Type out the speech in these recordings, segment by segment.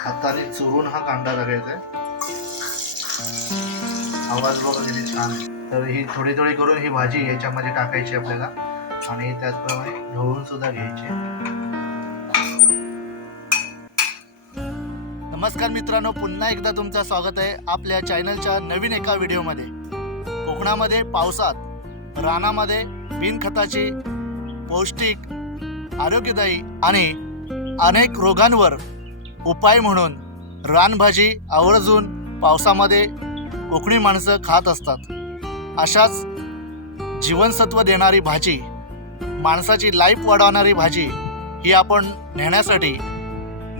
हाताने चुरून हा कांदा टाकायचा आहे. आवाज बघा किती छान आहे. तर ही थोडी थोडी करून ही भाजी याच्यामध्ये टाकायची आपल्याला. आणि त्याचप्रमाणे ढवळून सुद्धा घ्यायची नमस्कार मित्रांनो पुन्हा एकदा तुमचं स्वागत आहे आपल्या चॅनलच्या नवीन एका व्हिडिओमध्ये. कोकणामध्ये पावसात रानामध्ये बिनखताची पौष्टिक आरोग्यदायी आणि अनेक रोगांवर उपाय म्हणून रानभाजी आवर्जून पावसामध्ये कोकणी माणसं खात असतात. अशाच जीवनसत्व देणारी भाजी माणसाची लाईफ वाढवणारी भाजी ही आपण नेण्यासाठी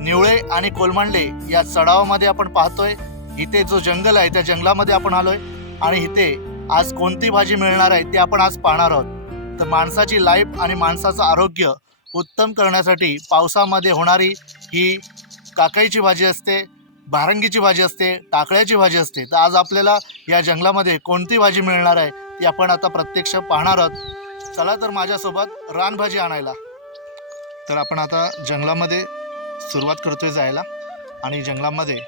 निवळे आणि कोलमांडले या चढावामध्ये आपण पाहतोय. इथे जो जंगल आहे त्या जंगलामध्ये आपण आलोय आणि इथे आज कोणती भाजी मिळणार आहे ते आपण आज पाहणार आहोत. तर माणसाची लाईफ आणि माणसाचं आरोग्य उत्तम करण्यासाठी पावसामध्ये होणारी ही काकाईची भाजी असते भारंगीची भाजी असते टाकळ्याची भाजी असते तर आज आपल्याला या जंगलामध्ये कोणती भाजी मिळणार आहे ती आपण आता प्रत्यक्ष पाहणार आहोत. चला तर माझ्यासोबत रानभाजी आणायला. तर आपण आता जंगलामध्ये सुरुवात करतोय जायला. आणि जंगलामध्ये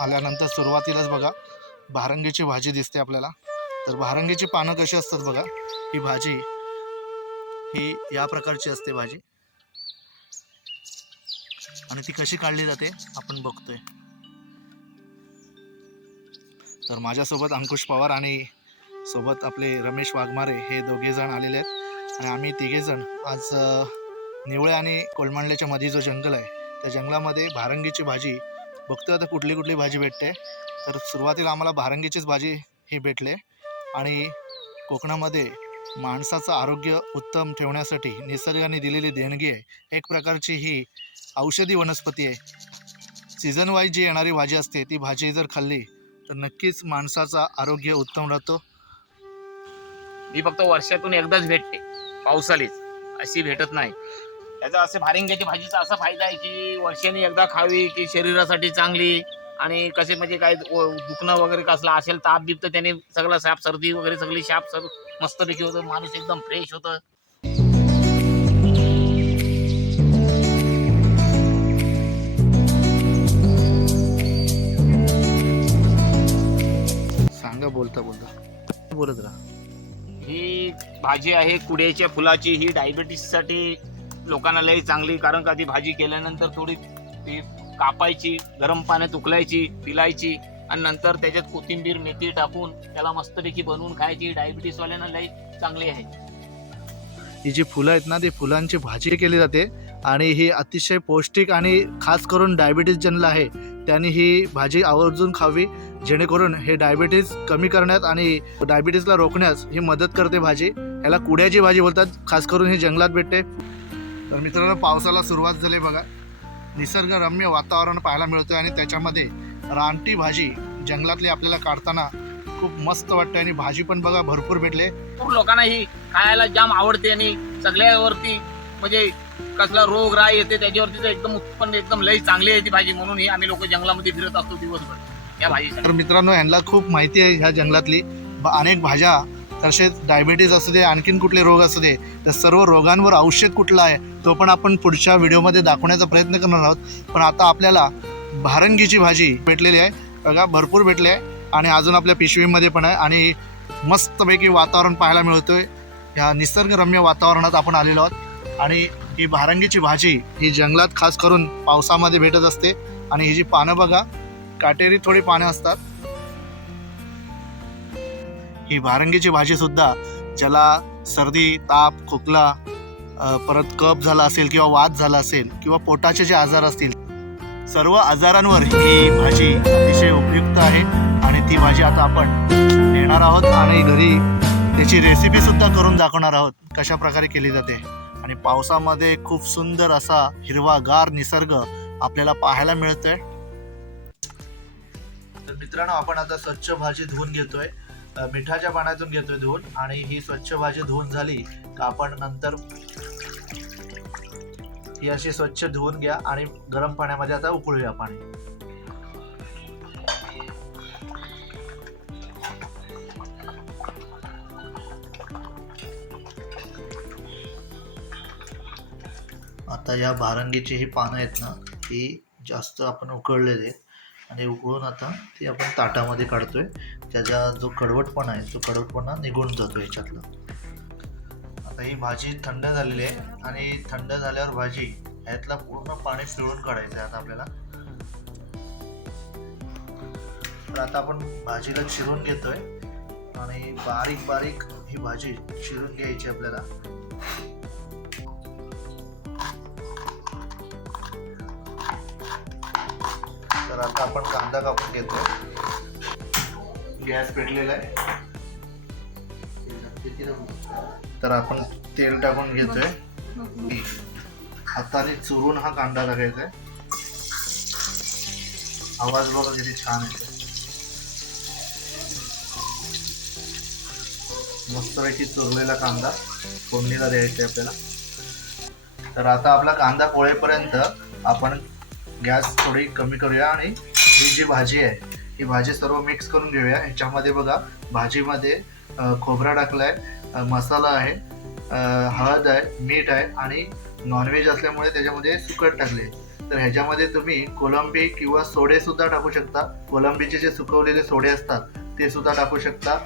आल्यानंतर सुरुवातीलाच बघा भारंगीची भाजी दिसते आपल्याला. तर भारंगीची पानं कशी असतात बघा ही भाजी ही या प्रकारची असते भाजी. आणि ती कशी काढली जाते आपण बघतोय. तर माझ्यासोबत अंकुश पवार आणि सोबत आपले रमेश वाघमारे हे दोघे जण आलेले आहेत. आणि आम्ही तिघेजण आज निवळे आणि कोलमांडल्याच्या मध्ये जो जंगल आहे त्या जंगलामध्ये भारंगीची भाजी बघतोय आता कुठली कुठली भाजी भेटते. तर सुरुवातीला आम्हाला भारंगीचीच भाजी ही भेटले. आणि कोकणामध्ये माणसाचं आरोग्य उत्तम ठेवण्यासाठी निसर्गाने दिलेली देणगी आहे. एक प्रकारची ही औषधी वनस्पती आहे. सीझन वाईज जी येणारी भाजी असते ती भाजी जर खाल्ली तर नक्कीच माणसाचा आरोग्य उत्तम राहतो. ही फक्त वर्षातून एकदाच भेटते पावसालीच अशी भेटत नाही. त्याचा असे भारिंग्याची भाजीचा असा फायदा आहे की वर्षाने एकदा खावी की शरीरासाठी चांगली आणि कसे म्हणजे काय दुखणं वगैरे कसलं असेल ताप बिप तर त्याने सगळं साप सर्दी वगैरे सगळी शाप सर मस्तपैकी होतं माणूस एकदम फ्रेश होतं. सांगा बोलता बोलता. बोलत राहा. ही भाजी आहे कुड्याच्या फुलाची ही डायबिटीससाठी लोकांना लई चांगली कारण का ती भाजी केल्यानंतर थोडी ती कापायची गरम पाण्यात उकलायची पिलायची. आणि नंतर त्याच्यात कोथिंबीर मेथी टाकून त्याला मस्तपैकी बनवून खायची डायबिटीस वाल्यांना लई चांगली आहे. ही जी फुलं आहेत ना ती फुलांची भाजी केली जाते. आणि ही अतिशय पौष्टिक आणि खास करून डायबिटीज ज्यांना आहे त्यांनी ही भाजी आवर्जून खावी. जेणेकरून हे डायबिटीज कमी करण्यात आणि डायबिटीजला रोखण्यास ही मदत करते भाजी. ह्याला कुड्याची भाजी बोलतात खास करून ही जंगलात भेटते. तर मित्रांनो पावसाला सुरुवात झाली बघा. निसर्गरम्य वातावरण पाहायला मिळतोय आणि त्याच्यामध्ये रानटी भाजी जंगलातली आपल्याला काढताना खूप मस्त वाटते आणि भाजी पण बघा भरपूर भेटले. खूप लोकांना ही खायला जाम आवडते आणि सगळ्यावरती म्हणजे कसला रोग राय येते त्याच्यावरती तर एकदम उत्पन्न एकदम लई चांगली आहे ती भाजी म्हणून ही आम्ही लोक जंगलामध्ये फिरत असतो दिवसभर या भाजीसाठी. तर मित्रांनो यांना खूप माहिती आहे ह्या जंगलातली. अनेक भाज्या तसेच डायबिटीज असू दे आणखीन कुठले रोग असू दे तर सर्व रोगांवर औषध कुठलं आहे तो पण आपण पुढच्या व्हिडिओमध्ये दाखवण्याचा प्रयत्न करणार आहोत. पण आता आपल्याला भारंगीची भाजी भेटलेली आहे. बघा भरपूर भेटली आहे. आणि अजून आपल्या पिशवीमध्ये पण आहे. आणि मस्तपैकी वातावरण पाहायला मिळतोय. ह्या निसर्गरम्य वातावरणात आपण आलेलो आहोत. आणि ही भारंगीची भाजी ही जंगलात खास करून पावसामध्ये भेटत असते. आणि ही जी पानं बघा काटेरी थोडी पानं असतात. ही भारंगीची भाजी सुद्धा ज्याला सर्दी ताप खोकला परत कप झाला असेल किंवा वात झाला असेल किंवा पोटाचे जे आजार असतील सर्व आजारांवर ही भाजी अतिशय उपयुक्त आहे आणि ती भाजी आता आपण देणार आहोत आणि घरी त्याची रेसिपी सुद्धा करून दाखवणार आहोत कशा प्रकारे केली जाते. आणि पावसामध्ये खूप सुंदर असा हिरवागार निसर्ग आपल्याला पाहायला मिळतोय. तर मित्रांनो आपण आता स्वच्छ भाजी धुवून घेतोय. मिठाच्या पाण्यातून घेतोय धुवून आणि ही स्वच्छ भाजी धुवून झाली का आपण नंतर ही अशी स्वच्छ धुवून घ्या आणि गरम पाण्यामध्ये आता उकळूया पाणी. आता या भारंगीची ही पानं आहेत ना ही जास्त आपण उकळलेली आहेत. आणि उकळून आता ती आपण ताटामध्ये काढतोय. त्याचा जो कडवटपणा आहे तो कडवटपणा निघून जातो ह्याच्यातला. ही भाजी थंड झालेली आहे आणि थंड झाल्यावर भाजी ह्यातला पूर्ण पाणी पिळून काढायचं आहे आता आपल्याला. तर आता आपण भाजीला चिरून घेतोय आणि बारीक बारीक ही भाजी चिरून घ्यायची आपल्याला. तर आता आपण कांदा कापून घेतोय. गॅस पेटलेला आहे. तर आपण तेल टाकून घेतोय. हाताने चुरून हा कांदा टाकायचा आहे. आवाज बघा किती छान येतो मस्तपैकी चुरलेला कांदा फोडणीला द्यायचा आहे आपल्याला. तर आता आपला कांदा पोळेपर्यंत आपण गॅस थोडी कमी करूया आणि ही जी भाजी आहे ही भाजी सर्व मिक्स करून घेऊया. ह्याच्यामध्ये बघा भाजीमध्ये खोबरा टाकलाय मसाला आहे हळद आहे मीठ आहे आणि नॉनव्हेज असल्यामुळे त्याच्यामध्ये सुकट टाकले. तर ह्याच्यामध्ये तुम्ही कोलंबी किंवा सोडे सुद्धा टाकू शकता. कोलंबीचे जे सुकवलेले सोडे असतात ते सुद्धा टाकू शकता.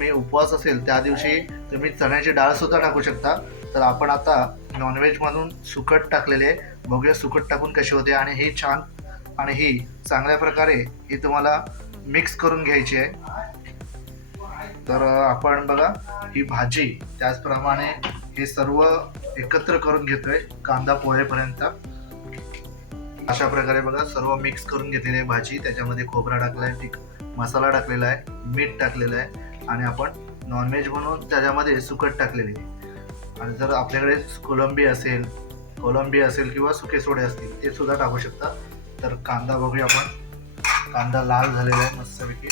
मी उपवास असेल त्या दिवशी तुम्ही चण्याची डाळ सुद्धा टाकू शकता. तर आपण आता नॉनव्हेज म्हणून सुकट टाकलेले आहे. बघूया सुकट टाकून कशी होते आणि ही छान आणि ही चांगल्या प्रकारे ही तुम्हाला मिक्स करून घ्यायची आहे. तर आपण बघा ही भाजी त्याचप्रमाणे हे सर्व एकत्र करून घेतोय कांदा पोहेपर्यंत अशा प्रकारे बघा सर्व मिक्स करून घेतलेली आहे भाजी. त्याच्यामध्ये खोबरा टाकलाय तिक मसाला टाकलेला आहे मीठ टाकलेलं आहे आणि आपण नॉनव्हेज म्हणून त्याच्यामध्ये सुकट टाकलेली आहे. आणि जर आपल्याकडे कोलंबी असेल कोलंबी असेल किंवा सुके सोडे असतील ते सुद्धा टाकू शकता. तर कांदा बघूया आपण. कांदा लाल झालेला आहे मस्तपैकी.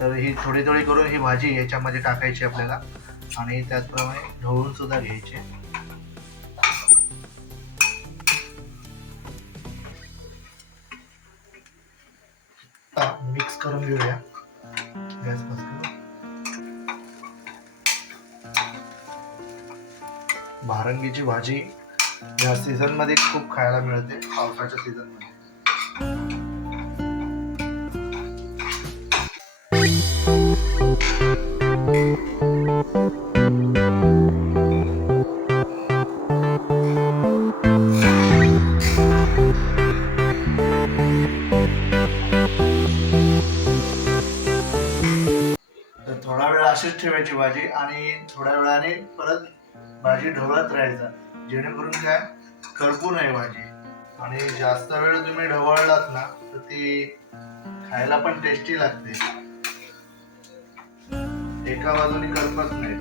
तर ही थोडी थोडी करून ही भाजी याच्यामध्ये टाकायची आपल्याला. आणि त्याचप्रमाणे ढवळून सुद्धा घ्यायचे. मिक्स करून घेऊया. गॅस भारंगीची भाजी या सीझनमध्ये खूप खायला मिळते पावसाच्या सीझन थोडा वेळ अशीच ठेवायची भाजी आणि थोड्या वेळाने परत भाजी ढवळत राहायचा. जेणेकरून काय? करपू नये भाजी. आणि जास्त वेळ तुम्ही ढवळलात ना तर ती खायला पण टेस्टी लागते. एका बाजूने करपत नाही.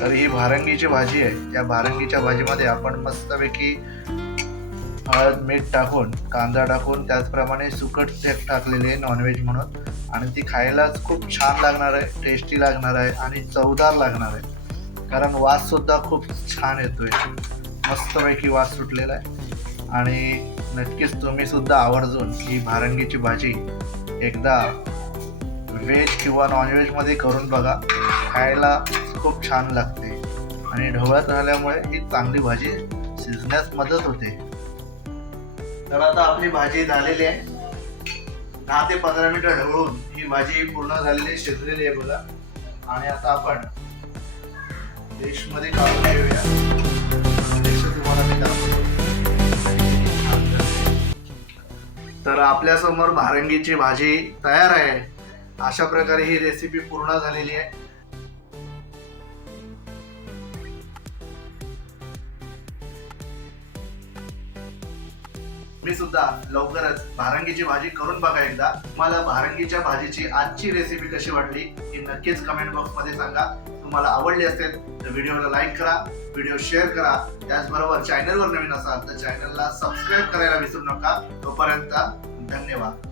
तर ही भारंगीची भाजी आहे. त्या भारंगीच्या भाजीमध्ये आपण मस्तपैकी हळद मीठ टाकून कांदा टाकून त्याचप्रमाणे सुकट ते टाकलेले आहे नॉनव्हेज म्हणून. आणि ती खायलाच खूप छान लागणार आहे टेस्टी लागणार आहे आणि चवदार लागणार आहे. कारण वास सुद्धा खूप छान येतोय. मस्तपैकी वास सुटलेला आहे. आणि नक्कीच तुम्ही सुद्धा आवर्जून ही भारंगीची भाजी एकदा व्हेज किंवा नॉनव्हेजमध्ये करून बघा खायला खूप छान लागते. आणि ढवळत राहिल्यामुळे ही चांगली भाजी शिजण्यास मदत होते. तर आता आपली भाजी झालेली आहे. दहा ते पंधरा मिनिटं ढवळून ही भाजी पूर्ण झालेली शिजलेली आहे बघा. आणि आता आपण डिशमध्ये काढून घेऊया तुम्हाला मी दाखवतो. तर आपल्यासमोर भारंगीची भाजी तयार आहे. अशा प्रकारे ही रेसिपी पूर्ण झालेली आहे. मी सुद्धा लवकरच भारंगीची भाजी करून बघा एकदा. तुम्हाला भारंगीच्या भाजीची आजची रेसिपी कशी वाटली ही नक्कीच कमेंट बॉक्समध्ये सांगा. तुम्हाला आवडली असेल तर व्हिडिओला लाईक करा व्हिडिओ शेअर करा. त्याचबरोबर चॅनलवर नवीन असाल तर चॅनलला सबस्क्राईब करायला विसरू नका. तोपर्यंत धन्यवाद.